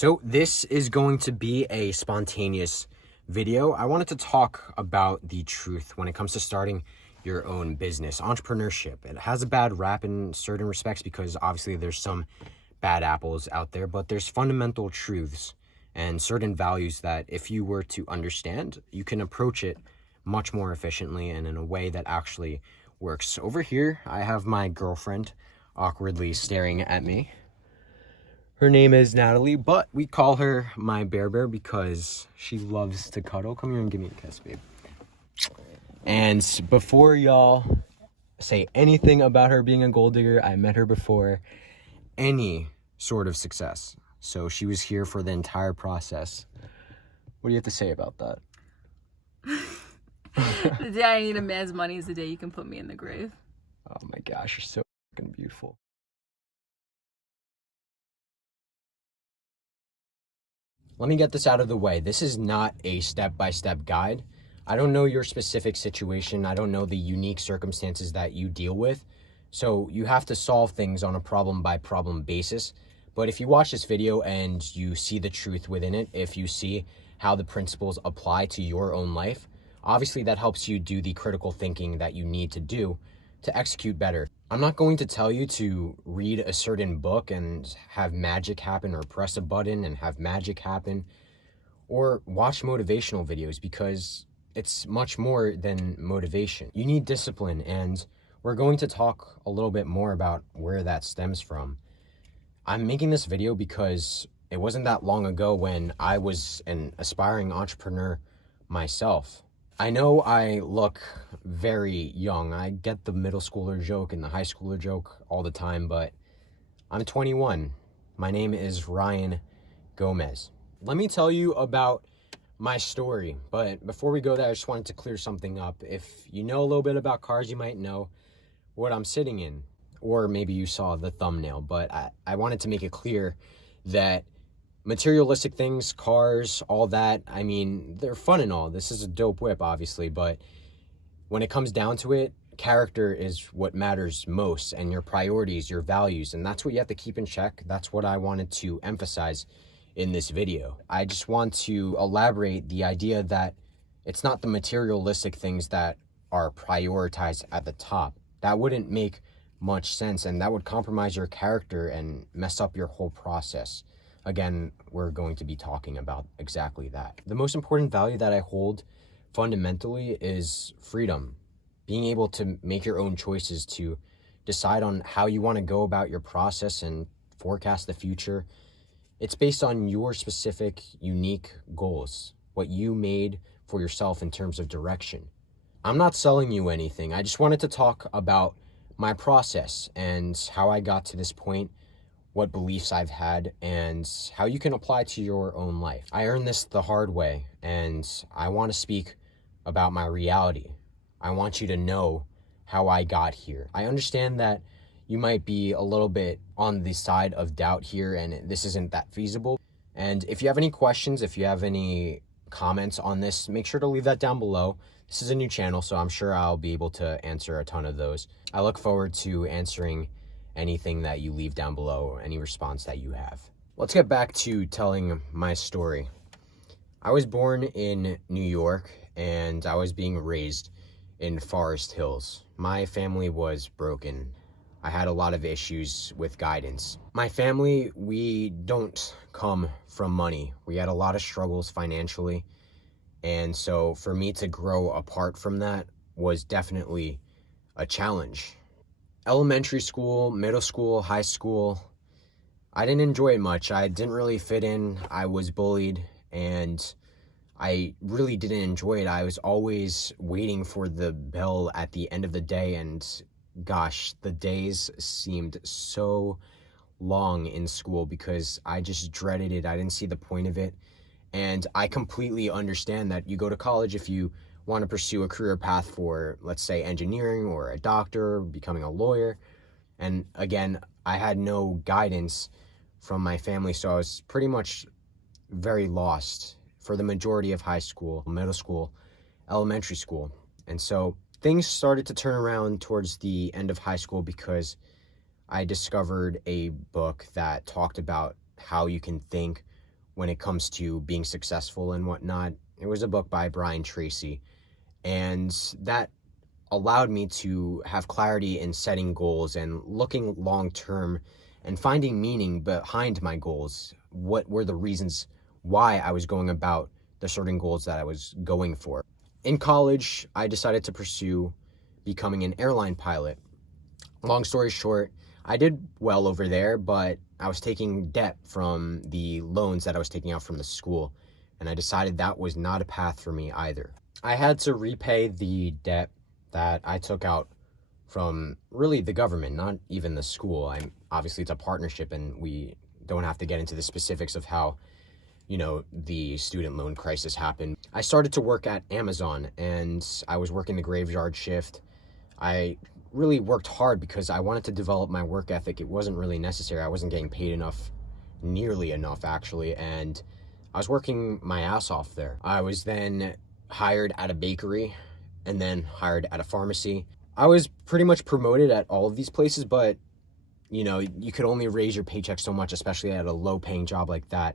So this is going to be a spontaneous video. I wanted to talk about the truth when it comes to starting your own business. Entrepreneurship, it has a bad rap in certain respects because obviously there's some bad apples out there, but there's fundamental truths and certain values that if you were to understand, you can approach it much more efficiently and in a way that actually works. Over here, I have my girlfriend awkwardly staring at me. Her name is Natalie, but we call her my bear because she loves to cuddle. Come here and give me a kiss, babe. And before y'all say anything about her being a gold digger, I met her before any sort of success. So she was here for the entire process. What do you have to say about that? The day I need a man's money is the day you can put me in the grave. Oh my gosh, you're so fucking beautiful. Let me get this out of the way. This is not a step-by-step guide. I don't know your specific situation. I don't know the unique circumstances that you deal with. So you have to solve things on a problem-by-problem basis. But if you watch this video and you see the truth within it, if you see how the principles apply to your own life, obviously that helps you do the critical thinking that you need to do to execute better. I'm not going to tell you to read a certain book and have magic happen, or press a button and have magic happen, or watch motivational videos, because it's much more than motivation. You need discipline, and we're going to talk a little bit more about where that stems from. I'm making this video because it wasn't that long ago when I was an aspiring entrepreneur myself. I know I look very young. I get the middle schooler joke and the high schooler joke all the time, but I'm 21. My name is Ryan Gomez. Let me tell you about my story, but before we go there, I just wanted to clear something up. If you know a little bit about cars, you might know what I'm sitting in, or maybe you saw the thumbnail, but I wanted to make it clear that materialistic things, cars, all that, I mean, they're fun and all. This is a dope whip, obviously, but when it comes down to it, character is what matters most, and your priorities, your values, and that's what you have to keep in check. That's what I wanted to emphasize in this video. I just want to elaborate the idea that it's not the materialistic things that are prioritized at the top. That wouldn't make much sense, and that would compromise your character and mess up your whole process. Again, we're going to be talking about exactly that. The most important value that I hold fundamentally is freedom. Being able to make your own choices, to decide on how you want to go about your process and forecast the future. It's based on your specific, unique goals, what you made for yourself in terms of direction. I'm not selling you anything. I just wanted to talk about my process and how I got to this point, what beliefs I've had, and how you can apply to your own life. I earned this the hard way, and I want to speak about my reality. I want you to know how I got here. I understand that you might be a little bit on the side of doubt here, and this isn't that feasible. And if you have any questions, if you have any comments on this, make sure to leave that down below. This is a new channel, so I'm sure I'll be able to answer a ton of those. I look forward to answering anything that you leave down below, any response that you have. Let's get back to telling my story. I was born in New York, and I was being raised in Forest Hills. My family was broken. I had a lot of issues with guidance. My family, we don't come from money. We had a lot of struggles financially, and so for me to grow apart from that was definitely a challenge. Elementary school, middle school, high school, I didn't enjoy it much. I didn't really fit in. I was bullied, and I really didn't enjoy it. I was always waiting for the bell at the end of the day, and gosh, the days seemed so long in school because I just dreaded it. I didn't see the point of it, and I completely understand that you go to college if you want to pursue a career path for, let's say, engineering or a doctor, becoming a lawyer. And again, I had no guidance from my family, so I was pretty much very lost for the majority of high school, middle school, elementary school. And so things started to turn around towards the end of high school because I discovered a book that talked about how you can think when it comes to being successful and whatnot. It was a book by Brian Tracy, and that allowed me to have clarity in setting goals and looking long term and finding meaning behind my goals. What were the reasons why I was going about the certain goals that I was going for? In college, I decided to pursue becoming an airline pilot. Long story short, I did well over there, but I was taking debt from the loans that I was taking out from the school, and I decided that was not a path for me either. I had to repay the debt that I took out from really the government, not even the school. Obviously it's a partnership, and we don't have to get into the specifics of how, the student loan crisis happened. I started to work at Amazon, and I was working the graveyard shift. I really worked hard because I wanted to develop my work ethic. It wasn't really necessary. I wasn't getting paid enough, nearly enough actually, and I was working my ass off there. I was then hired at a bakery and then hired at a pharmacy. I was pretty much promoted at all of these places, but you could only raise your paycheck so much, especially at a low paying job like that.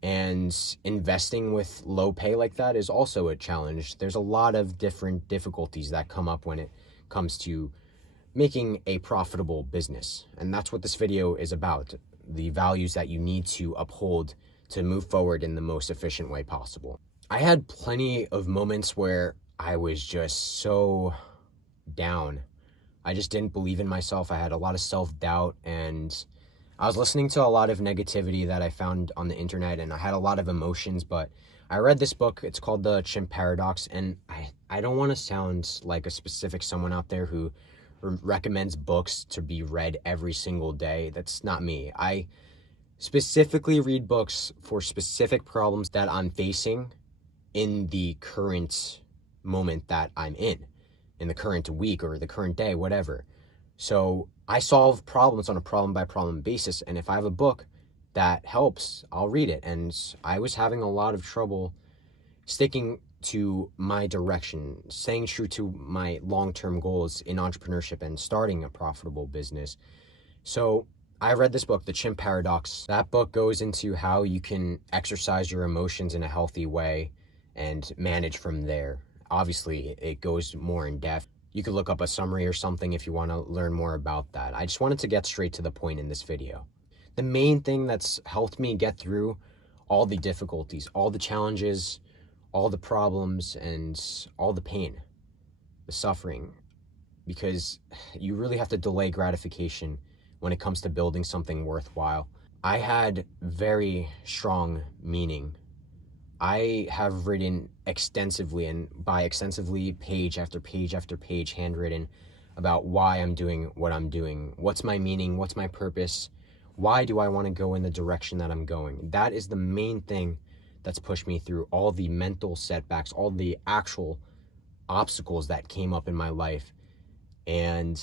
And investing with low pay like that is also a challenge. There's a lot of different difficulties that come up when it comes to making a profitable business. And that's what this video is about, the values that you need to uphold to move forward in the most efficient way possible. I had plenty of moments where I was just so down. I just didn't believe in myself. I had a lot of self-doubt, and I was listening to a lot of negativity that I found on the internet, and I had a lot of emotions. But I read this book. It's called The Chimp Paradox, and I don't want to sound like a specific someone out there who recommends books to be read every single day. That's not me. I specifically read books for specific problems that I'm facing in the current moment that I'm in the current week or the current day, whatever. So I solve problems on a problem by problem basis, and if I have a book that helps, I'll read it. And I was having a lot of trouble sticking to my direction, staying true to my long-term goals in entrepreneurship and starting a profitable business. So I read this book, The Chimp Paradox. That book goes into how you can exercise your emotions in a healthy way and manage from there. Obviously, it goes more in depth. You could look up a summary or something if you want to learn more about that. I just wanted to get straight to the point in this video. The main thing that's helped me get through all the difficulties, all the challenges, all the problems, and all the pain, the suffering, because you really have to delay gratification when it comes to building something worthwhile. I had very strong meaning. I have written extensively, and by extensively, page after page after page, handwritten, about why I'm doing what I'm doing. What's my meaning? What's my purpose? Why do I want to go in the direction that I'm going? That is the main thing that's pushed me through all the mental setbacks, all the actual obstacles that came up in my life. And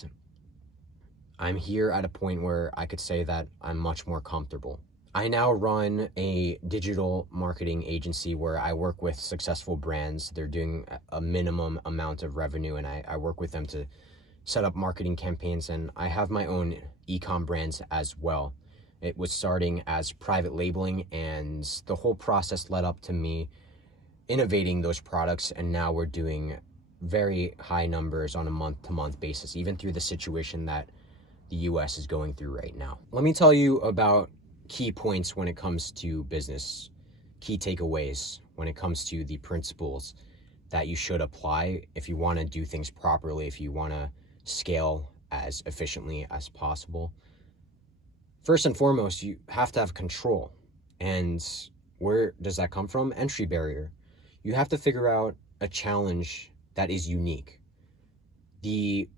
I'm here at a point where I could say that I'm much more comfortable. I now run a digital marketing agency where I work with successful brands. They're doing a minimum amount of revenue, and I work with them to set up marketing campaigns, and I have my own e-com brands as well. It was starting as private labeling, and the whole process led up to me innovating those products, and now we're doing very high numbers on a month-to-month basis, even through the situation that the US is going through right now. Let me tell you about key points when it comes to business, key takeaways when it comes to the principles that you should apply if you want to do things properly, if you want to scale as efficiently as possible. First and foremost, you have to have control. And where does that come from? Entry barrier. You have to figure out a challenge that is unique. The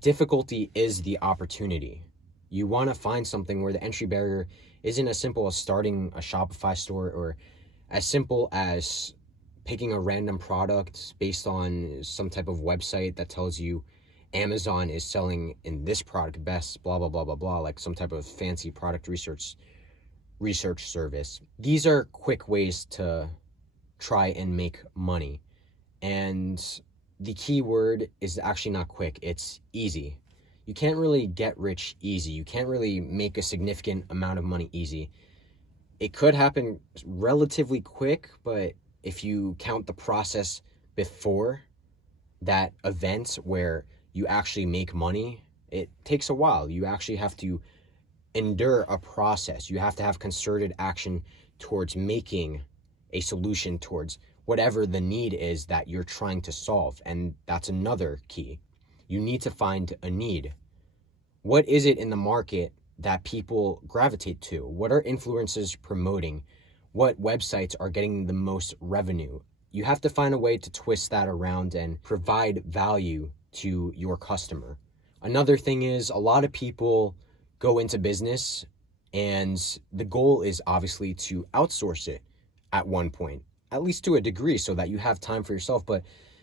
difficulty is the opportunity. You want to find something where the entry barrier isn't as simple as starting a Shopify store, or as simple as picking a random product based on some type of website that tells you Amazon is selling in this product best, blah, blah, blah, blah, blah, like some type of fancy product research service. These are quick ways to try and make money. And the key word is actually not quick, it's easy. You can't really get rich easy. You can't really make a significant amount of money easy. It could happen relatively quick, but if you count the process before that event where you actually make money, it takes a while. You actually have to endure a process. You have to have concerted action towards making a solution towards whatever the need is that you're trying to solve. And that's another key. You need to find a need. What is it in the market that people gravitate to? What are influencers promoting? What websites are getting the most revenue? You have to find a way to twist that around and provide value to your customer. Another thing is, a lot of people go into business and the goal is obviously to outsource it at one point, at least to a degree, so that you have time for yourself. But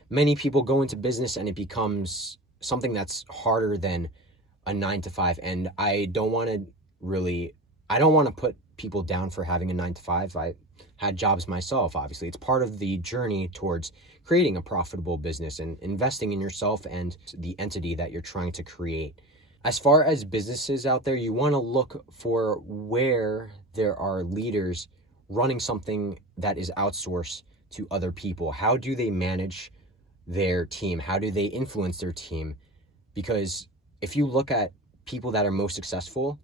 many people go into business and it becomes something that's harder than a 9-to-5. And I don't want to put people down for having a 9-to-5. I had jobs myself, obviously. It's part of the journey towards creating a profitable business and investing in yourself and the entity that you're trying to create. As far as businesses out there, you want to look for where there are leaders running something that is outsourced to other people. How do they manage their team? How do they influence their team? Because if you look at people that are most successful,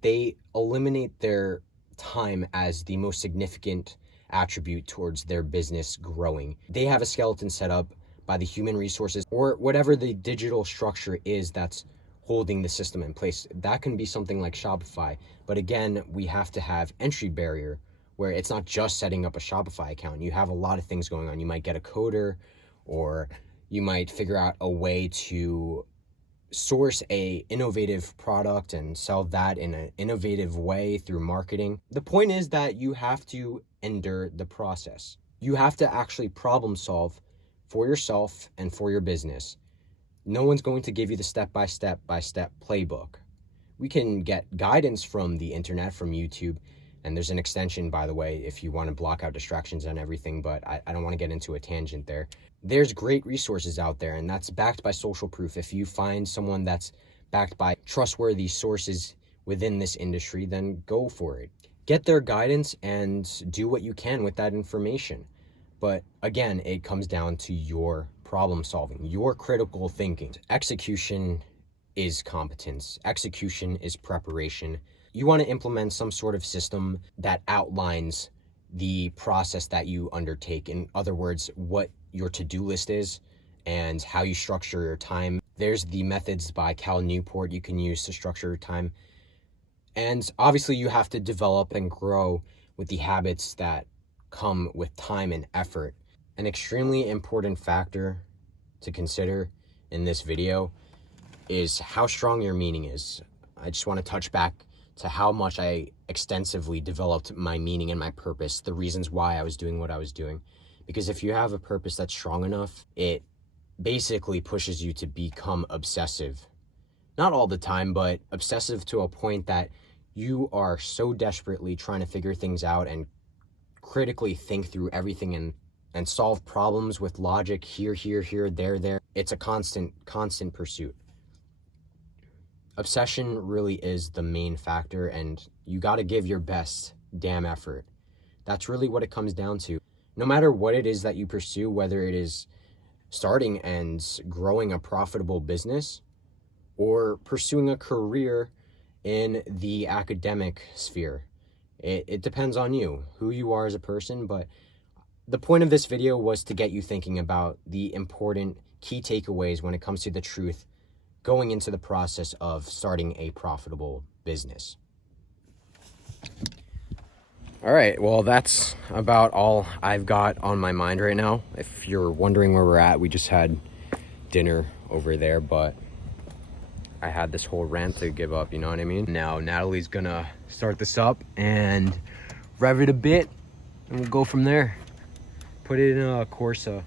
they eliminate their time as the most significant attribute towards their business growing. They have a skeleton set up by the human resources or whatever the digital structure is that's holding the system in place. That can be something like Shopify. But again, we have to have entry barrier where it's not just setting up a Shopify account. You have a lot of things going on. You might get a coder, or you might figure out a way to source a innovative product and sell that in an innovative way through marketing. The point is that you have to endure the process. You have to actually problem solve for yourself and for your business. No one's going to give you the step-by-step playbook. We can get guidance from the internet, from YouTube, and there's an extension, by the way, if you want to block out distractions and everything, but I don't want to get into a tangent there. There's great resources out there, and that's backed by social proof. If you find someone that's backed by trustworthy sources within this industry, then go for it. Get their guidance and do what you can with that information. But again, it comes down to your problem solving, your critical thinking. Execution is competence. Execution is preparation. You want to implement some sort of system that outlines the process that you undertake. In other words, what your to-do list is and how you structure your time. There's the methods by Cal Newport you can use to structure your time. And obviously you have to develop and grow with the habits that come with time and effort. An extremely important factor to consider in this video is how strong your meaning is. I just want to touch back to how much I extensively developed my meaning and my purpose, the reasons why I was doing what I was doing. Because if you have a purpose that's strong enough, it basically pushes you to become obsessive. Not all the time, but obsessive to a point that you are so desperately trying to figure things out and critically think through everything and solve problems with logic here, there. It's a constant pursuit. Obsession really is the main factor, and you got to give your best damn effort. That's really what it comes down to. No matter what it is that you pursue, whether it is starting and growing a profitable business or pursuing a career in the academic sphere, it depends on you, who you are as a person. But the point of this video was to get you thinking about the important key takeaways when it comes to the truth going into the process of starting a profitable business. All right, well, that's about all I've got on my mind right now. If you're wondering where we're at, we just had dinner over there, but I had this whole rant to give up, you know what I mean? Now, Natalie's gonna start this up and rev it a bit, and we'll go from there. Put it in a Corsa.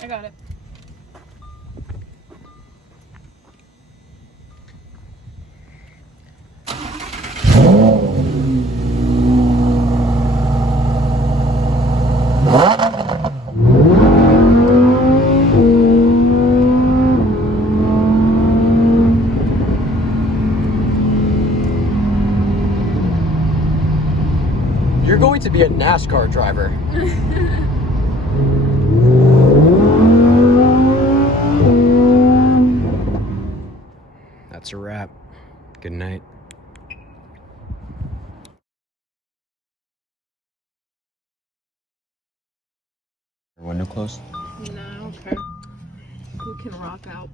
I got it. to be a NASCAR driver. That's a wrap. Good night. Window closed? No, I don't care. We can rock out.